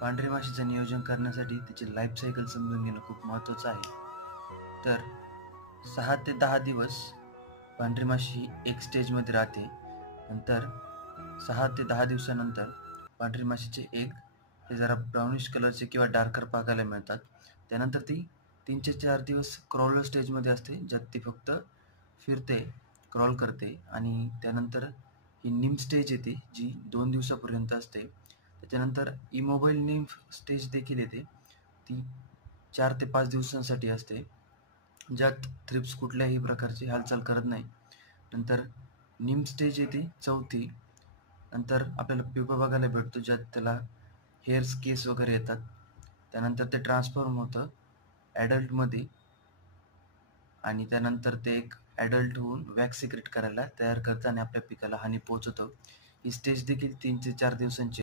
पांढऱ्या माशीचं नियोजन करण्यासाठी त्याची लाईफ सायकल समजून घेणं खूप महत्त्वाचं आहे. तर 6 ते 10 दिवस पांढरी माशी एक स्टेजमध्ये राहते. नंतर 6 ते 10 दिवसानंतर पांढरी माशीचे एग हे जरा ब्राउनिश कलरचे किंवा डार्कर पाहायला मिळतात. त्यानंतर ती 3 ते 4 दिवस क्रॉलर स्टेजमध्ये असते, ज्यात ती फक्त फिरते, क्रॉल करते. आणि त्यानंतर ही निम्फ स्टेज येते, जी 2 दिवसापर्यंत असते. त्याच्यानंतर इमोबाईल निम्फ स्टेज देखील येते, ती 4 ते 5 दिवसांसाठी असते, ज्यात थ्रिप्स कुठल्याही प्रकारची हालचाल करत नाही. नंतर निम्फ स्टेज येते चौथी. नंतर आपल्याला प्युपा बघायला भेटतो, ज्यात त्याला हेअर्स, केस वगैरे येतात. त्यानंतर ते ट्रान्सफॉर्म होतं ॲडल्टमध्ये आणि त्यानंतर ते एक ॲडल्ट होऊन वॅक्स सिक्रेट करायला तयार करतं आणि आपल्या पिकाला हानी पोहोचवतं. ही स्टेज देखील 3 ते 4 दिवसांची